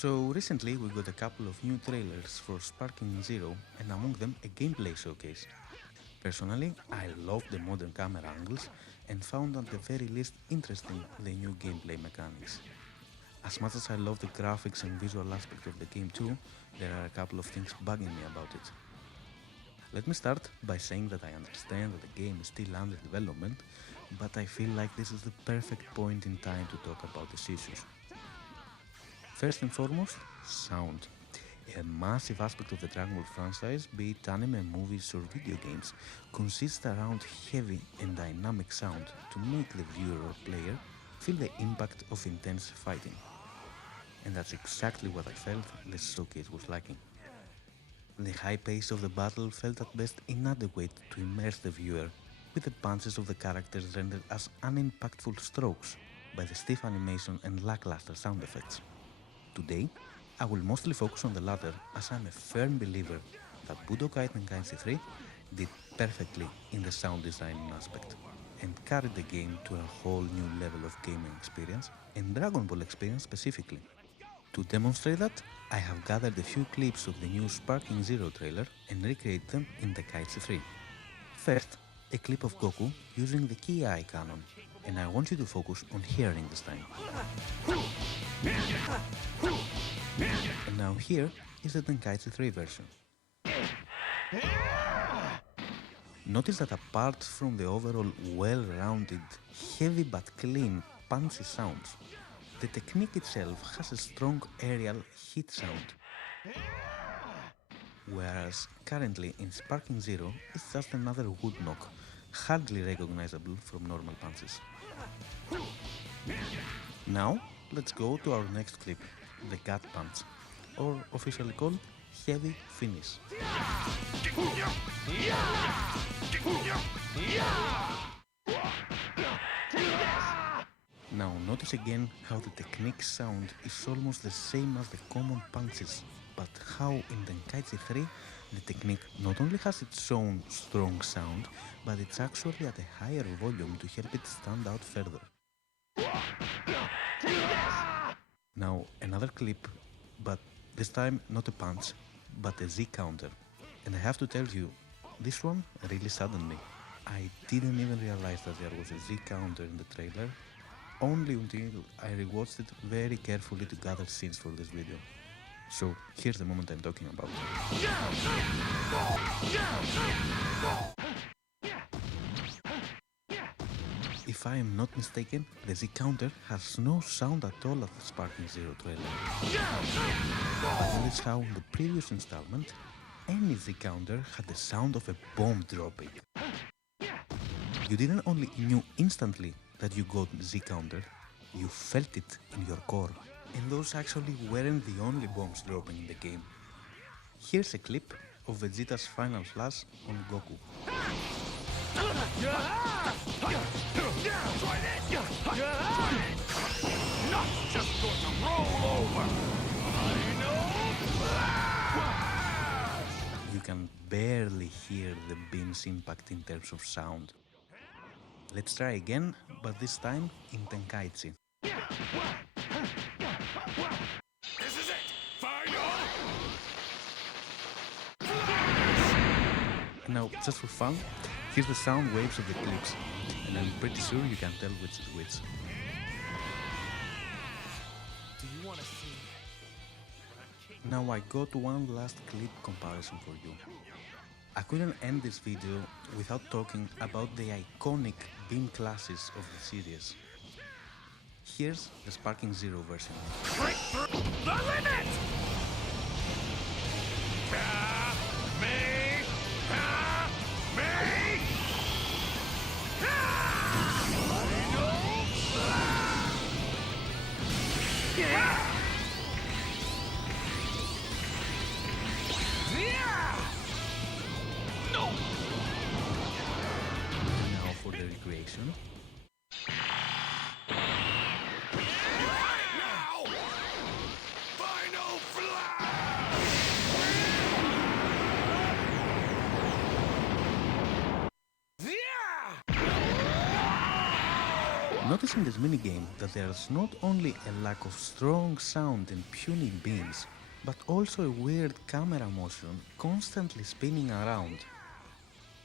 So recently we got a couple of new trailers for Sparking Zero and among them a gameplay showcase. Personally, I loved the modern camera angles and found at the very least interesting the new gameplay mechanics. As much as I love the graphics and visual aspect of the game too, there are a couple of things bugging me about it. Let me start by saying that I understand that the game is still under development, but I feel like this is the perfect point in time to talk about these issues. First and foremost, sound. A massive aspect of the Dragon Ball franchise, be it anime, movies or video games, consists around heavy and dynamic sound to make the viewer or player feel the impact of intense fighting. And that's exactly what I felt the showcase was lacking. The high pace of the battle felt at best inadequate to immerse the viewer, with the punches of the characters rendered as unimpactful strokes by the stiff animation and lackluster sound effects. Today, I will mostly focus on the latter as I'm a firm believer that Budokai Tenkaichi 3 did perfectly in the sound design aspect and carried the game to a whole new level of gaming experience and Dragon Ball experience specifically. To demonstrate that, I have gathered a few clips of the new Sparking Zero trailer and recreated them in Tenkaichi 3. First, a clip of Goku using the Ki Eye cannon, and I want you to focus on hearing this time. And now here is the Tenkaichi 3 version. Notice that apart from the overall well-rounded, heavy but clean, punchy sounds, the technique itself has a strong aerial hit sound. Whereas currently in Sparking Zero it's just another wood knock, hardly recognizable from normal punches. Now let's go to our next clip, the gut punch, or officially called heavy finish. Now notice again how the technique sound is almost the same as the common punches, but how in Tenkaichi 3 the technique not only has its own strong sound, but it's actually at a higher volume to help it stand out further. Now another clip, but this time not a punch, but a Z counter. And I have to tell you, this one really saddened me. I didn't even realize that there was a Z counter in the trailer, only until I rewatched it very carefully to gather scenes for this video. So here's the moment I'm talking about. If I am not mistaken, the Z counter has no sound at all at the Sparking Zero trailer. But notice how in the previous installment, any Z counter had the sound of a bomb dropping. You didn't only knew instantly that you got Z counter, you felt it in your core. And those actually weren't the only bombs dropping in the game. Here's a clip of Vegeta's final flash on Goku. Not just going to roll over. You can barely hear the beam's impact in terms of sound. Let's try again, but this time in Tenkaichi. This is it. Final. Now, just for fun, here's the sound waves of the clips, and I'm pretty sure you can tell which is which. Do you want to see? Now I got one last clip comparison for you. I couldn't end this video without talking about the iconic beam classes of the series. Here's the Sparking Zero version. Break through the limit! Me! Now for the recreation. Notice in this minigame that there's not only a lack of strong sound and puny beams, but also a weird camera motion constantly spinning around.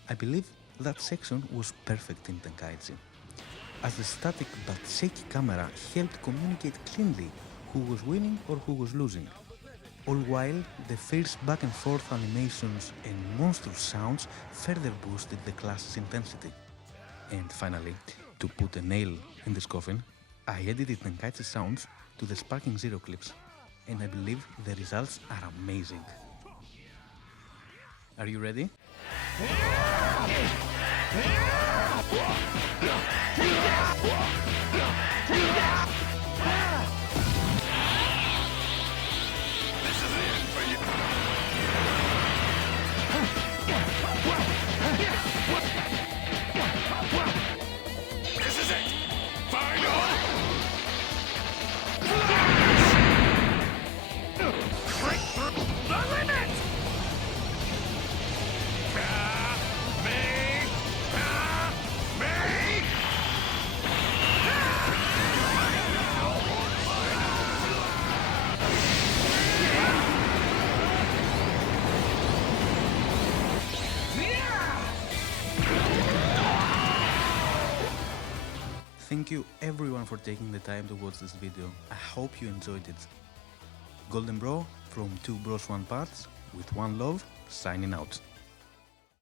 I believe that section was perfect in Tenkaichi, as the static but shaky camera helped communicate cleanly who was winning or who was losing, all while the fierce back and forth animations and monstrous sounds further boosted the class's intensity. And finally, to put a nail in this coffin, I edited Tenkaichi sounds to the Sparking Zero clips, and I believe the results are amazing. Are you ready? This is it! Final! Break through the limit! Me! Thank you everyone for taking the time to watch this video. I hope you enjoyed it. Golden Bro from 2 Bros 1 Parts with one love, signing out.